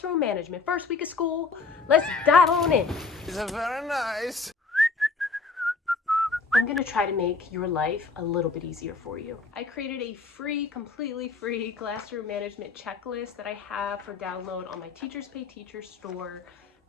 classroom management. First week of school, let's dive on in. It's very nice. I'm gonna try to make your life a little bit easier for you. I created a free, completely free classroom management checklist that I have for download on my Teachers Pay Teachers store.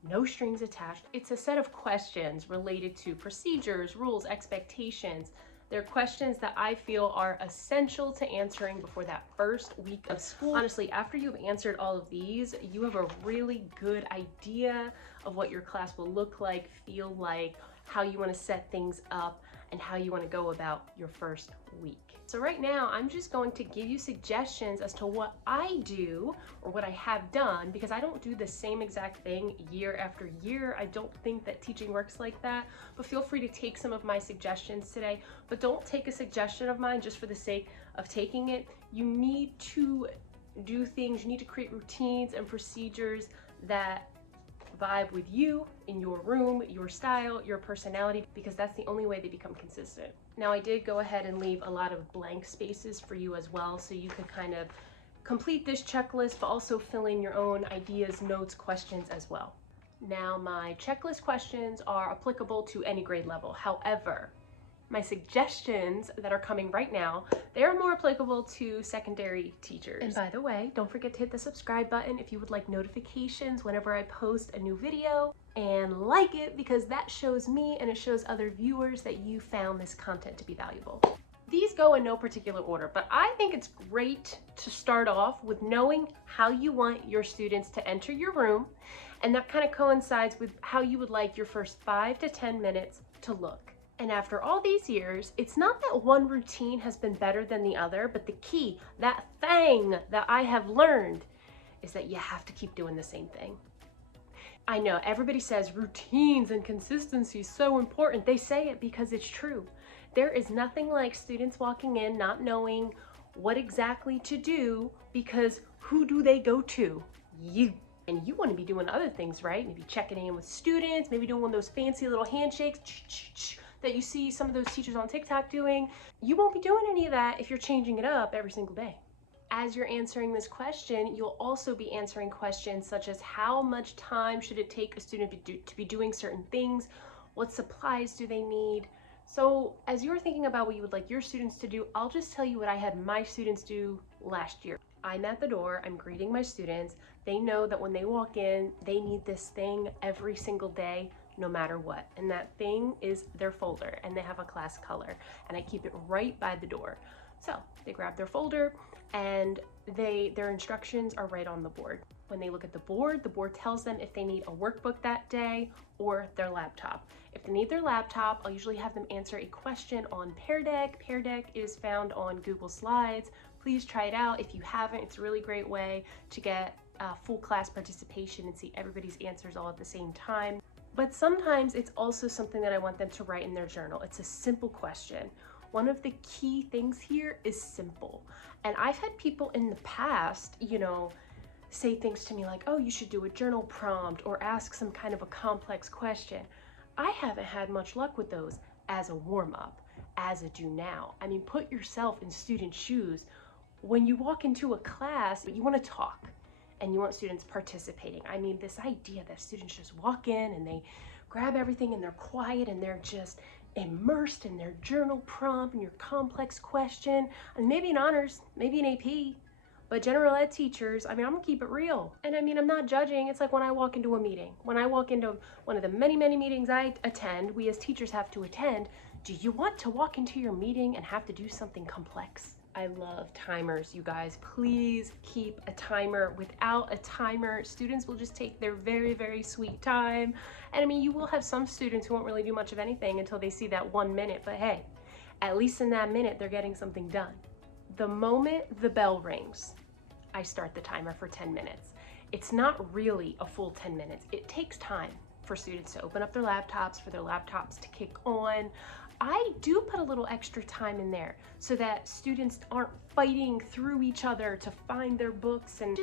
No strings attached. It's a set of questions related to procedures, rules, expectations. They're questions that I feel are essential to answering before that first week of school. Honestly, after you've answered all of these, you have a really good idea of what your class will look like, feel like, how you want to set things up, and how you want to go about your first week. So right now, I'm just going to give you suggestions as to what I do or what I have done, because I don't do the same exact thing year after year. I don't think that teaching works like that, but feel free to take some of my suggestions today, but don't take a suggestion of mine just for the sake of taking it. You need to do things, you need to create routines and procedures that vibe with you in your room, your style, your personality, because that's the only way they become consistent. Now, I did go ahead and leave a lot of blank spaces for you as well, so you could kind of complete this checklist, but also fill in your own ideas, notes, questions as well. Now, my checklist questions are applicable to any grade level. However, my suggestions that are coming right now, they're more applicable to secondary teachers. And by the way, don't forget to hit the subscribe button if you would like notifications whenever I post a new video, and like it because that shows me and it shows other viewers that you found this content to be valuable. These go in no particular order, but I think it's great to start off with knowing how you want your students to enter your room, and that kind of coincides with how you would like your first 5 to 10 minutes to look. And after all these years, it's not that one routine has been better than the other, but the key, that thing that I have learned, is that you have to keep doing the same thing. I know everybody says routines and consistency is so important. They say it because it's true. There is nothing like students walking in not knowing what exactly to do, because who do they go to? You. And you want to be doing other things, right? Maybe checking in with students, maybe doing one of those fancy little handshakes that you see some of those teachers on TikTok doing. You won't be doing any of that if you're changing it up every single day. As you're answering this question, you'll also be answering questions such as how much time should it take a student to be doing certain things? What supplies do they need? So as you're thinking about what you would like your students to do, I'll just tell you what I had my students do last year. I'm at the door, I'm greeting my students. They know that when they walk in, they need this thing every single day, no matter what. And that thing is their folder, and they have a class color, and I keep it right by the door. So they grab their folder, and their instructions are right on the board. When they look at the board tells them if they need a workbook that day or their laptop. If they need their laptop, I'll usually have them answer a question on Pear Deck. Pear Deck is found on Google Slides. Please try it out. If you haven't, it's a really great way to get full class participation and see everybody's answers all at the same time. But sometimes it's also something that I want them to write in their journal. It's a simple question. One of the key things here is simple. And I've had people in the past, say things to me like, oh, you should do a journal prompt or ask some kind of a complex question. I haven't had much luck with those as a warm-up, as a do now. I mean, put yourself in student shoes. When you walk into a class, you want to talk and you want students participating. I mean, this idea that students just walk in and they grab everything and they're quiet and they're just immersed in their journal prompt and your complex question, and maybe in honors, maybe in AP, but general ed teachers, I'm gonna keep it real. And I'm not judging. It's like when I walk into a meeting, when I walk into one of the many, many meetings I attend, we as teachers have to attend. Do you want to walk into your meeting and have to do something complex? I love timers, you guys. Please keep a timer. Without a timer, students will just take their very, very sweet time. And you will have some students who won't really do much of anything until they see that 1 minute, but hey, at least in that minute, they're getting something done. The moment the bell rings, I start the timer for 10 minutes. It's not really a full 10 minutes. It takes time for students to open up their laptops, for their laptops to kick on. I do put a little extra time in there so that students aren't fighting through each other to find their books, and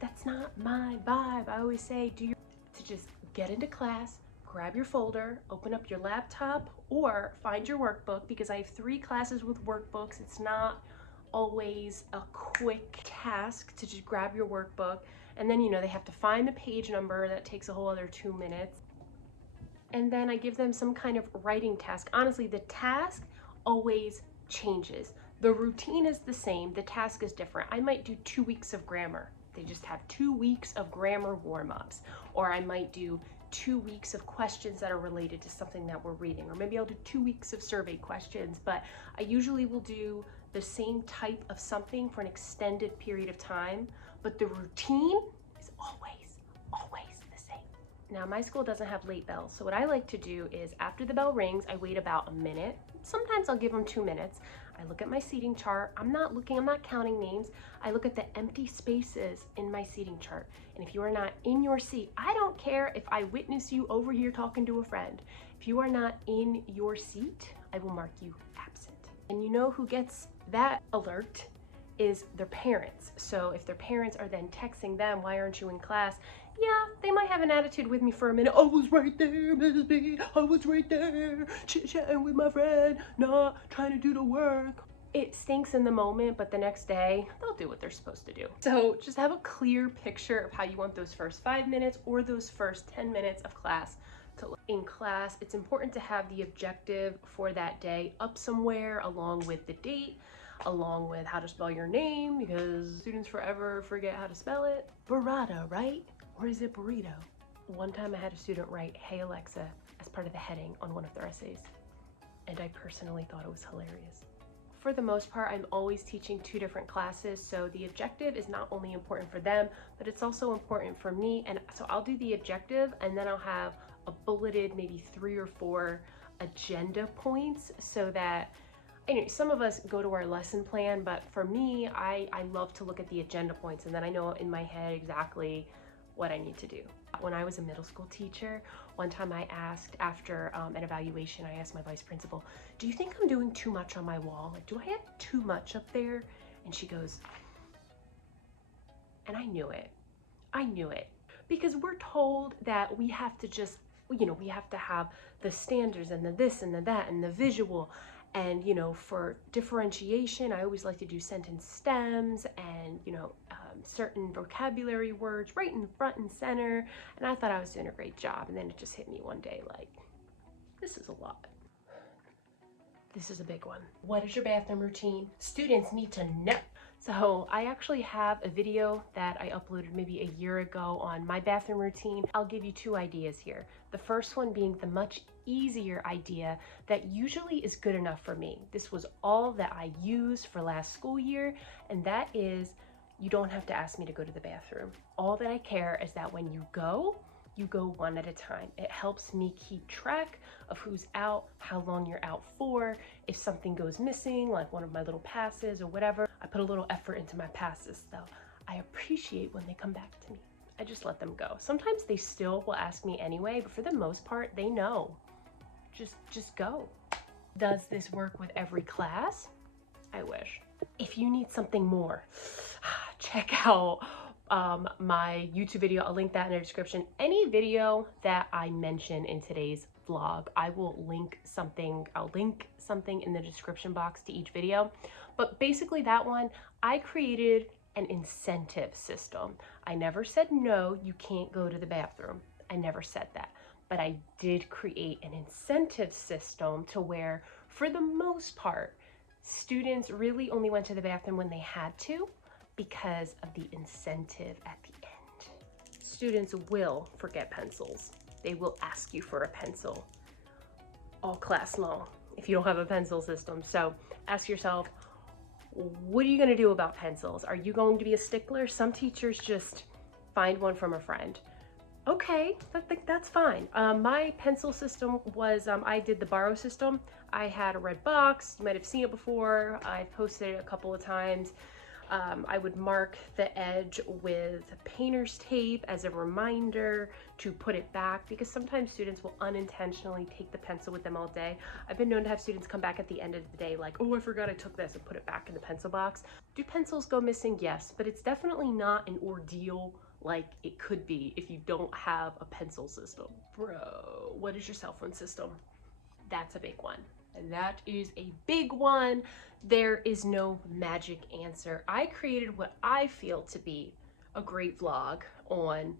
that's not my vibe. I always say, just get into class, grab your folder, open up your laptop, or find your workbook, because I have 3 classes with workbooks. It's not always a quick task to just grab your workbook And then, they have to find the page number. That takes a whole other 2 minutes. And then I give them some kind of writing task. Honestly, the task always changes. The routine is the same, the task is different. I might do 2 weeks of grammar. They just have 2 weeks of grammar warm-ups. Or I might do 2 weeks of questions that are related to something that we're reading. Or maybe I'll do 2 weeks of survey questions, but I usually will do the same type of something for an extended period of time, but the routine is always the same. Now, my school doesn't have late bells, so what I like to do is after the bell rings, I wait about a minute. Sometimes I'll give them 2 minutes. I look at my seating chart. I'm not counting names. I look at the empty spaces in my seating chart. And if you are not in your seat, I don't care if I witness you over here talking to a friend. If you are not in your seat, I will mark you absent. And you know who gets that alert is their parents. So if their parents are then texting them, why aren't you in class? Yeah, they might have an attitude with me for a minute. I was right there, Mrs. B. I was right there, chit-chatting with my friend, not trying to do the work. It stinks in the moment, but the next day, they'll do what they're supposed to do. So just have a clear picture of how you want those first 5 minutes or those first 10 minutes of class to look. In class, it's important to have the objective for that day up somewhere along with the date, along with how to spell your name, because students forever forget how to spell it. Burrata, right? Or is it burrito? One time I had a student write, "Hey Alexa," as part of the heading on one of their essays. And I personally thought it was hilarious. For the most part, I'm always teaching 2 different classes, so the objective is not only important for them, but it's also important for me. And so I'll do the objective, and then I'll have a bulleted maybe 3 or 4 agenda points, so that some of us go to our lesson plan, but for me, I love to look at the agenda points, and then I know in my head exactly what I need to do. When I was a middle school teacher, one time I asked after an evaluation, I asked my vice principal, "Do you think I'm doing too much on my wall? Like, do I have too much up there?" And she goes, and I knew it. Because we're told that we have to just, we have to have the standards and the this and the that and the visual. And, for differentiation, I always like to do sentence stems and, certain vocabulary words right in the front and center. And I thought I was doing a great job. And then it just hit me one day like, this is a lot. This is a big one. What is your bathroom routine? Students need to know. So I actually have a video that I uploaded maybe a year ago on my bathroom routine. I'll give you 2 ideas here. The first one being the much easier idea that usually is good enough for me. This was all that I used for last school year, and that is you don't have to ask me to go to the bathroom. All that I care is that when you go one at a time. It helps me keep track of who's out, how long you're out for, if something goes missing, like one of my little passes or whatever. I put a little effort into my passes though. I appreciate when they come back to me. I just let them go. Sometimes they still will ask me anyway, but for the most part, they know. Just go. Does this work with every class? I wish. If you need something more, check out my YouTube video. I'll link that in the description. Any video that I mention in today's vlog, I will link something. I'll link something in the description box to each video. But basically that one, I created an incentive system. I never said, no, you can't go to the bathroom. I never said that. But I did create an incentive system to where, for the most part, students really only went to the bathroom when they had to because of the incentive at the end. Students will forget pencils. They will ask you for a pencil all class long if you don't have a pencil system. So ask yourself, what are you going to do about pencils? Are you going to be a stickler? Some teachers just find one from a friend. Okay, that's fine. My pencil system was, I did the borrow system. I had a red box. You might have seen it before. I've posted it a couple of times. I would mark the edge with painter's tape as a reminder to put it back, because sometimes students will unintentionally take the pencil with them all day. I've been known to have students come back at the end of the day like, oh, I forgot I took this, and put it back in the pencil box. Do pencils go missing? Yes, but it's definitely not an ordeal like it could be if you don't have a pencil system. Bro, what is your cell phone system? That's a big one. And that is a big one. There is no magic answer. I created what I feel to be a great vlog on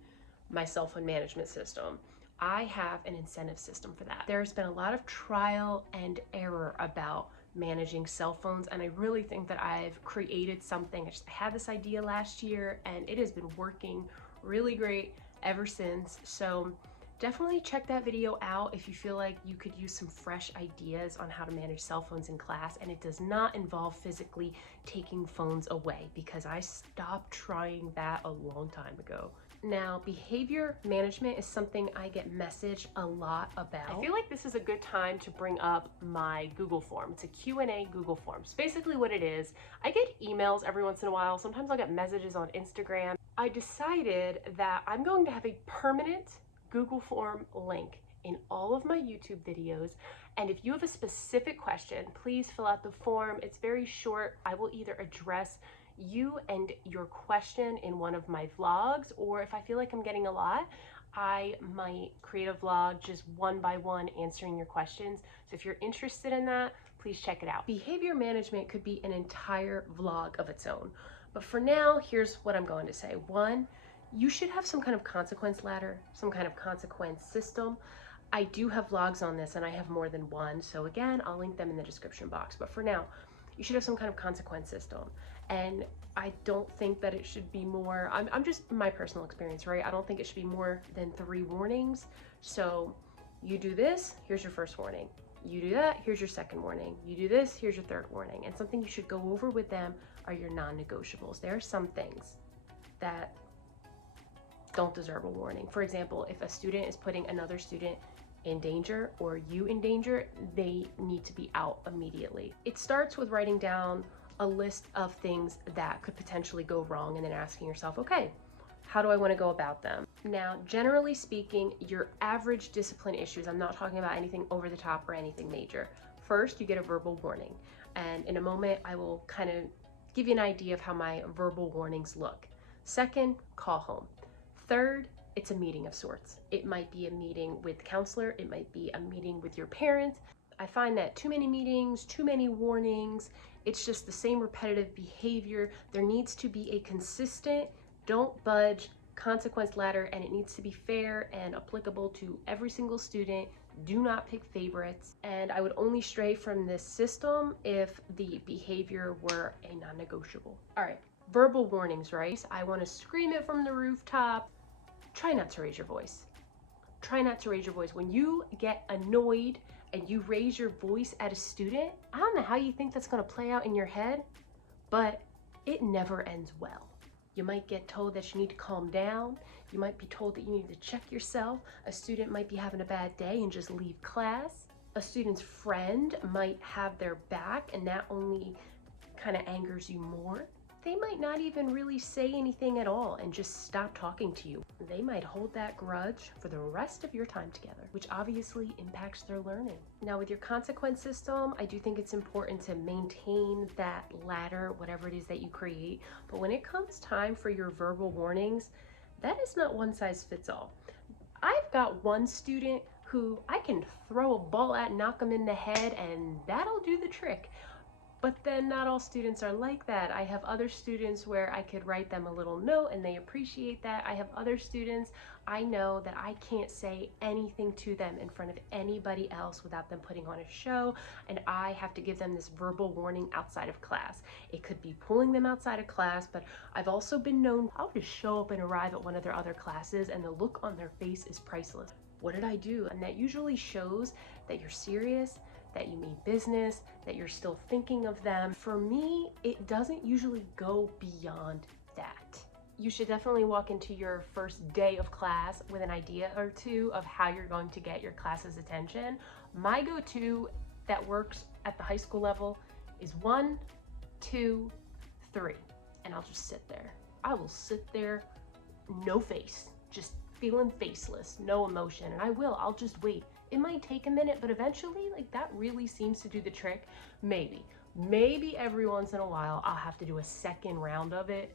my cell phone management system, I have an incentive system for that. There's been a lot of trial and error about managing cell phones, and I really think that I've created something. I had this idea last year and it has been working really great ever since. So definitely check that video out if you feel like you could use some fresh ideas on how to manage cell phones in class. And it does not involve physically taking phones away, because I stopped trying that a long time ago. Now, behavior management is something I get messaged a lot about. I feel like this is a good time to bring up my Google form. It's a Q&A Google form. So basically what it is, I get emails every once in a while. Sometimes I'll get messages on Instagram. I decided that I'm going to have a permanent Google form link in all of my YouTube videos. And if you have a specific question, please fill out the form. It's very short. I will either address you and your question in one of my vlogs, or if I feel like I'm getting a lot, I might create a vlog just one by one answering your questions. So if you're interested in that, please check it out. Behavior management could be an entire vlog of its own. But for now, here's what I'm going to say. One, you should have some kind of consequence ladder, some kind of consequence system. I do have vlogs on this and I have more than one. So again, I'll link them in the description box. But for now, you should have some kind of consequence system. And I don't think that it should be more, I'm just my personal experience, right? I don't think it should be more than 3 warnings. So you do this, here's your first warning. You do that, here's your second warning. You do this, here's your third warning. And something you should go over with them are your non-negotiables. There are some things that don't deserve a warning. For example, if a student is putting another student in danger or you in danger, they need to be out immediately. It starts with writing down a list of things that could potentially go wrong and then asking yourself, okay, how do I want to go about them? Now, generally speaking, your average discipline issues, I'm not talking about anything over the top or anything major. First, you get a verbal warning. And in a moment, I will kind of give you an idea of how my verbal warnings look. Second, call home. Third, it's a meeting of sorts. It might be a meeting with the counselor. It might be a meeting with your parents. I find that too many meetings, too many warnings, it's just the same repetitive behavior. There needs to be a consistent, don't budge consequence ladder, and it needs to be fair and applicable to every single student. Do not pick favorites. And I would only stray from this system if the behavior were a non-negotiable. All right, verbal warnings, right? I want to scream it from the rooftop. Try not to raise your voice. Try not to raise your voice. When you get annoyed and you raise your voice at a student, I don't know how you think that's going to play out in your head, but it never ends well. You might get told that you need to calm down. You might be told that you need to check yourself. A student might be having a bad day and just leave class. A student's friend might have their back and that only kind of angers you more. They might not even really say anything at all and just stop talking to you. They might hold that grudge for the rest of your time together, which obviously impacts their learning. Now, with your consequence system, I do think it's important to maintain that ladder, whatever it is that you create. But when it comes time for your verbal warnings, that is not one size fits all. I've got one student who I can throw a ball at, knock them in the head, and that'll do the trick. But then not all students are like that. I have other students where I could write them a little note and they appreciate that. I have other students I know that I can't say anything to them in front of anybody else without them putting on a show, and I have to give them this verbal warning outside of class. It could be pulling them outside of class, but I've also been known, I'll just show up and arrive at one of their other classes and the look on their face is priceless. What did I do? And that usually shows that you're serious, that you mean business, that you're still thinking of them. For me, it doesn't usually go beyond that. You should definitely walk into your first day of class with an idea or two of how you're going to get your class's attention. My go-to that works at the high school level is 1, 2, 3, and I'll just sit there. I will sit there, no face, just feeling faceless, no emotion, and I'll just wait. It might take a minute, but eventually, like, that really seems to do the trick. Maybe every once in a while I'll have to do a second round of it,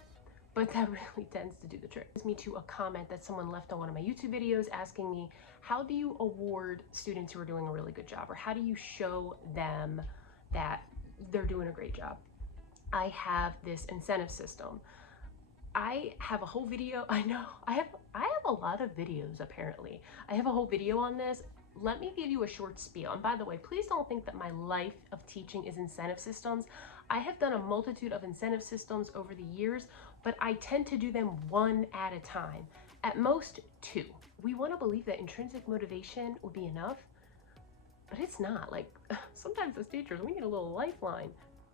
but that really tends to do the trick. Brings me to a comment that someone left on one of my YouTube videos asking me, how do you award students who are doing a really good job, or how do you show them that they're doing a great job? I have this incentive system. I have a whole video. I know I have a lot of videos apparently. I have a whole video on this. Let me give you a short spiel. And by the way, please don't think that my life of teaching is incentive systems. I have done a multitude of incentive systems over the years, but I tend to do them one at a time, at most two. We want to believe that intrinsic motivation will be enough, but it's not. Like, sometimes as teachers, we need a little lifeline.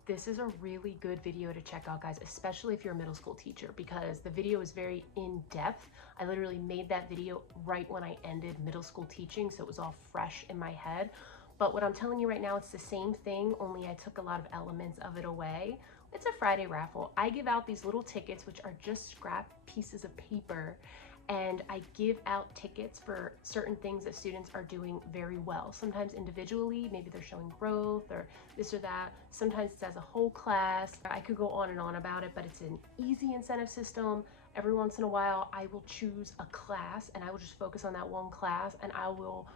This is a really good video to check out, guys, especially if you're a middle school teacher, because the video is very in-depth. I literally made that video right when I ended middle school teaching, so it was all fresh in my head. But what I'm telling you right now, it's the same thing, only I took a lot of elements of it away. It's a Friday raffle. I give out these little tickets, which are just scrap pieces of paper, and I give out tickets for certain things that students are doing very well. Sometimes individually, maybe they're showing growth or this or that. Sometimes it's as a whole class. I could go on and on about it, but it's an easy incentive system. Every once in a while, I will choose a class and I will just focus on that one class, and I will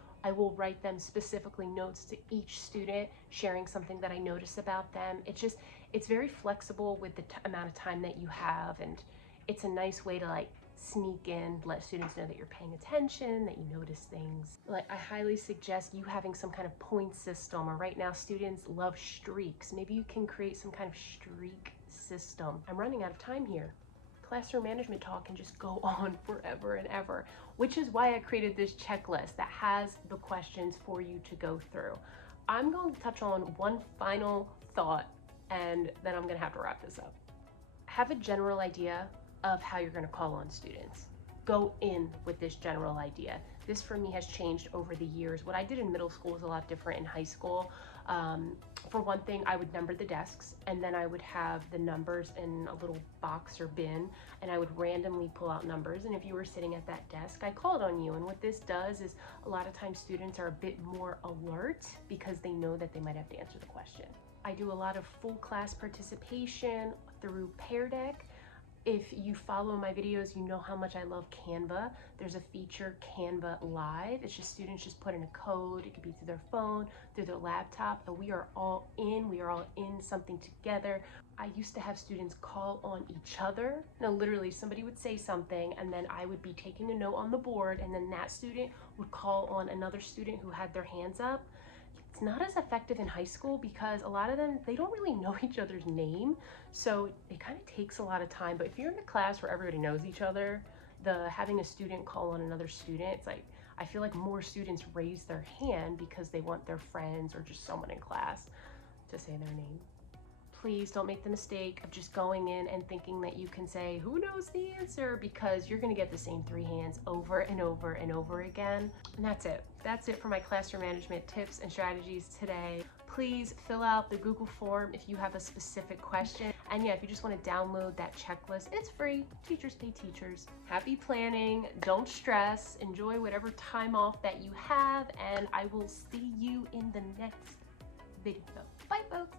write them specifically notes to each student, sharing something that I notice about them. It's very flexible with the amount of time that you have, and it's a nice way to like sneak in, let students know that you're paying attention, that you notice things. Like, I highly suggest you having some kind of point system, or right now students love streaks. Maybe you can create some kind of streak system. I'm running out of time here. Classroom management talk can just go on forever and ever, which is why I created this checklist that has the questions for you to go through. I'm going to touch on one final thought, and then I'm gonna have to wrap this up. Have a general idea of how you're going to call on students. Go in with this general idea. This for me has changed over the years. What I did in middle school was a lot different in high school. For one thing, I would number the desks, and then I would have the numbers in a little box or bin, and I would randomly pull out numbers. And if you were sitting at that desk, I called on you. And what this does is a lot of times students are a bit more alert because they know that they might have to answer the question. I do a lot of full class participation through Pear Deck. If you follow my videos, you know how much I love Canva. There's a feature, Canva Live. It's just students just put in a code. It could be through their phone, through their laptop, but we are all in something together. I used to have students call on each other. No, literally somebody would say something, and then I would be taking a note on the board, and then that student would call on another student who had their hands up. It's not as effective in high school because a lot of them, they don't really know each other's name. So it kind of takes a lot of time. But if you're in a class where everybody knows each other, having a student call on another student, it's like, I feel like more students raise their hand because they want their friends or just someone in class to say their name. Please don't make the mistake of just going in and thinking that you can say, who knows the answer, because you're gonna get the same 3 hands over and over and over again. And that's it. That's it for my classroom management tips and strategies today. Please fill out the Google form if you have a specific question. And yeah, if you just want to download that checklist, it's free. Teachers pay teachers. Happy planning. Don't stress. Enjoy whatever time off that you have. And I will see you in the next video. Bye, folks.